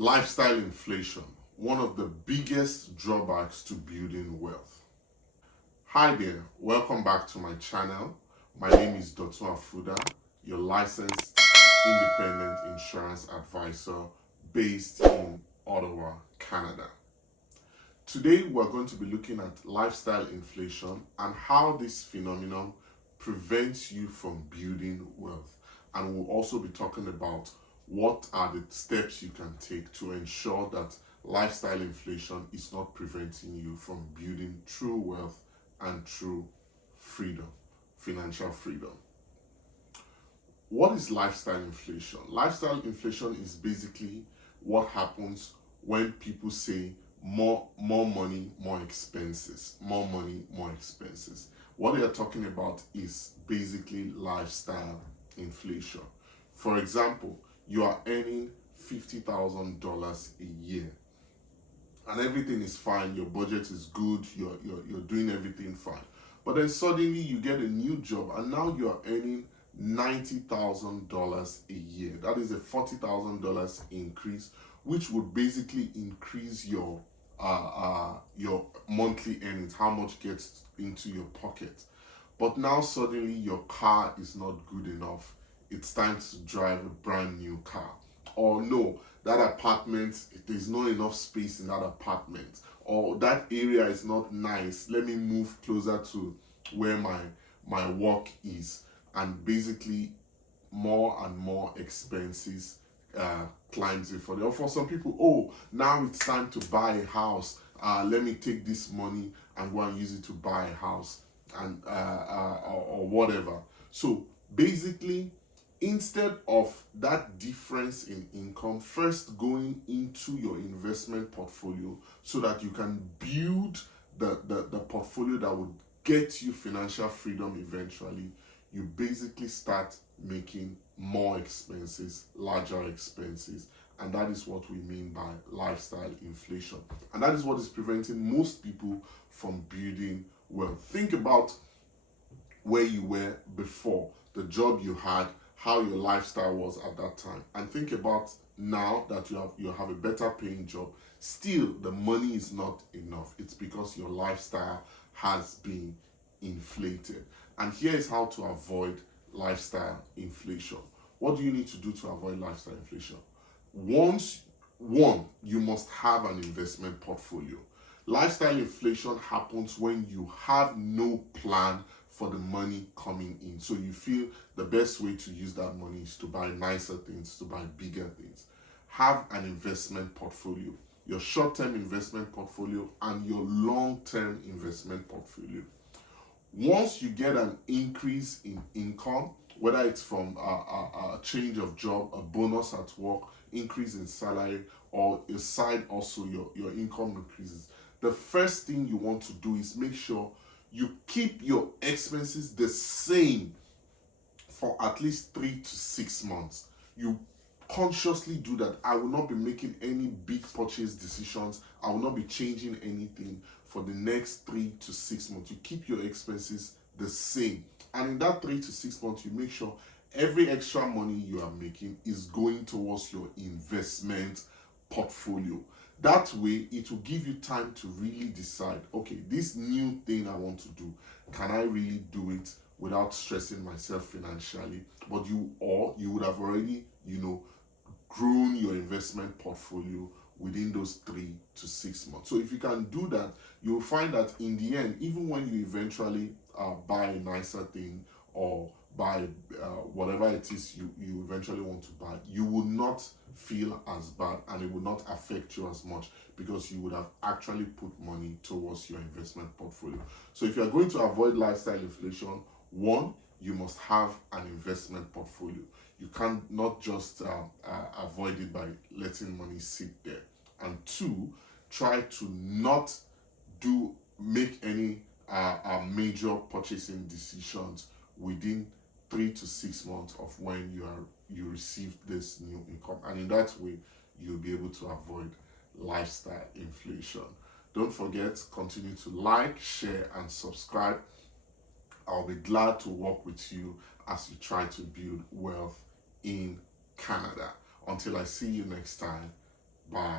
Lifestyle inflation, one of the biggest drawbacks to building wealth. Hi there, welcome back to my channel. My name is Dotun Afouda, your licensed independent insurance advisor based in Ottawa, Canada. Today we're going to be looking at lifestyle inflation and how this phenomenon prevents you from building wealth. And we'll also be talking about what are the steps you can take to ensure that lifestyle inflation is not preventing you from building true wealth and true freedom, financial freedom. What is lifestyle inflation? Lifestyle inflation is basically what happens when people say more money, more expenses, more money, more expenses. What they are talking about is basically lifestyle inflation. For example, you are earning $50,000 a year and everything is fine, your budget is good, you're doing everything fine. But then suddenly you get a new job and now you are earning $90,000 a year. That is a $40,000 increase, which would basically increase your monthly earnings, how much gets into your pocket. But now suddenly your car is not good enough. It's time to drive a brand new car. Or no, that apartment, there's not enough space in that apartment. Or that area is not nice. Let me move closer to where my work is. And basically more and more expenses climbs in for them. Or for some people, oh, now it's time to buy a house. Let me take this money and go and use it to buy a house and or whatever. So basically, instead of that difference in income first going into your investment portfolio so that you can build the portfolio that would get you financial freedom eventually, you basically start making more expenses, larger expenses. And that is what we mean by lifestyle inflation. And that is what is preventing most people from building wealth. Think about where you were before, the job you had, how your lifestyle was at that time, and think about now that you have a better paying job. Still, the money is not enough. It's because your lifestyle has been inflated. And here is how to avoid lifestyle inflation. What do you need to do to avoid lifestyle inflation? One, you must have an investment portfolio. Lifestyle inflation happens when you have no plan for the money coming in. So you feel the best way to use that money is to buy nicer things, to buy bigger things. Have an investment portfolio, your short-term investment portfolio and your long-term investment portfolio. Once you get an increase in income, whether it's from a change of job, a bonus at work, increase in salary, or a side also your income increases, the first thing you want to do is make sure you keep your expenses the same for at least 3 to 6 months. You consciously do that. I will not be making any big purchase decisions. I will not be changing anything for the next 3 to 6 months. You keep your expenses the same. And in that 3 to 6 months, you make sure every extra money you are making is going towards your investment portfolio. That way, it will give you time to really decide, okay, this new thing I want to do, can I really do it without stressing myself financially? But you would have already, grown your investment portfolio within those 3 to 6 months. So if you can do that, you'll find that in the end, even when you eventually buy a nicer thing or buy whatever it is you eventually want to buy, you will not feel as bad and it will not affect you as much because you would have actually put money towards your investment portfolio. So if you are going to avoid lifestyle inflation, one, you must have an investment portfolio. You can't not just avoid it by letting money sit there. And two, try to not make any major purchasing decisions within 3 to 6 months of when you receive this new income, and in that way you'll be able to avoid lifestyle inflation. Don't forget, continue to like, share and subscribe. I'll be glad to work with you as you try to build wealth in Canada. Until I see you next time, Bye.